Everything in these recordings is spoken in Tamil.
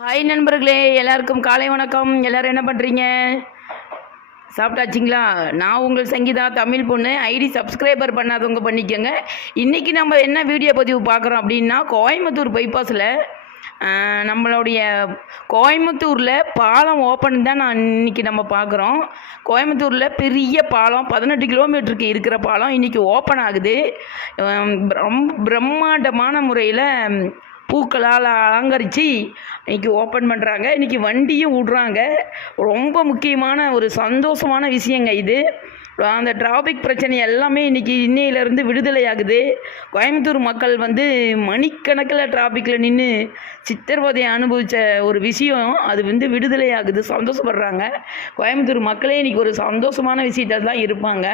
ஹாய் நண்பர்களே, எல்லாருக்கும் காலை வணக்கம். எல்லோரும் என்ன பண்ணுறீங்க? சாப்பிட்டாச்சிங்களா? நான் உங்கள் சங்கீதா, தமிழ் பொண்ணு. ஐடி சப்ஸ்கிரைபர் பண்ணாதவங்க பண்ணிக்கோங்க. இன்றைக்கி நம்ம என்ன வீடியோ பதிவு பார்க்குறோம் அப்படின்னா, கோயம்புத்தூர் பைபாஸில் நம்மளுடைய கோயம்புத்தூரில் பாலம் ஓப்பன் தான் இன்றைக்கி நம்ம பார்க்குறோம். கோயம்புத்தூரில் பெரிய பாலம் 18 கிலோமீட்டருக்கு இருக்கிற பாலம் இன்றைக்கி ஓப்பன் ஆகுது. ரொம்ப பிரம்மாண்டமான முறையில் பூக்களால் அலங்கரித்து இன்றைக்கி ஓப்பன் பண்ணுறாங்க. இன்றைக்கி வண்டியும் விட்றாங்க. ரொம்ப முக்கியமான ஒரு சந்தோஷமான விஷயங்க இது. அந்த டிராஃபிக் பிரச்சனை எல்லாமே இன்றைக்கி இன்னையிலேருந்து விடுதலை ஆகுது. கோயம்புத்தூர் மக்கள் மணிக்கணக்கில் டிராஃபிக்கில் நின்று சித்திரவதையை அனுபவித்த ஒரு விஷயம் அது விடுதலை ஆகுது, சந்தோஷப்படுறாங்க. கோயம்புத்தூர் மக்களே இன்றைக்கி ஒரு சந்தோஷமான விஷயத்தில் தான் இருப்பாங்க.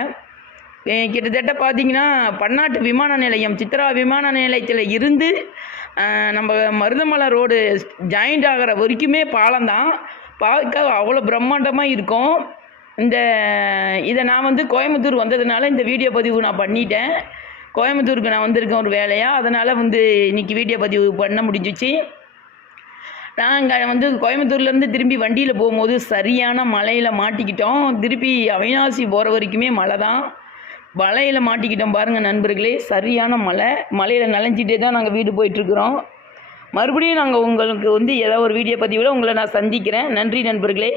கிட்டத்தட்ட பார்த்திங்கன்னா பன்னாட்டு விமான நிலையம் சித்ரா விமான நிலையத்தில் இருந்து நம்ம மருதமலை ரோடு ஜாயிண்ட் ஆகிற வரைக்குமே பாலம் தான். பார்க்க அவ்வளோ பிரம்மாண்டமாக இருக்கும். இதை நான் கோயம்புத்தூர் வந்ததுனால இந்த வீடியோ பதிவு நான் பண்ணிட்டேன். கோயம்புத்தூருக்கு நான் வந்திருக்கேன் ஒரு வேலையாக, அதனால் இன்றைக்கி வீடியோ பதிவு பண்ண முடிஞ்சிச்சு. நாங்கள் கோயம்புத்தூர்லேருந்து திரும்பி வண்டியில் போகும்போது சரியான மலையில் மாட்டிக்கிட்டோம். திருப்பி அவினாசி போகிற வரைக்குமே மழை தான். மலையில் மாட்டிக்கிட்டோம் பாருங்கள் நண்பர்களே, சரியான மலையில் நனைஞ்சிட்டே தான் நாங்கள் வீடு போயிட்டுருக்குறோம். மறுபடியும் நாங்கள் உங்களுக்கு ஏதாவது ஒரு வீடியோ பதிவில் உங்களை நான் சந்திக்கிறேன். நன்றி நண்பர்களே.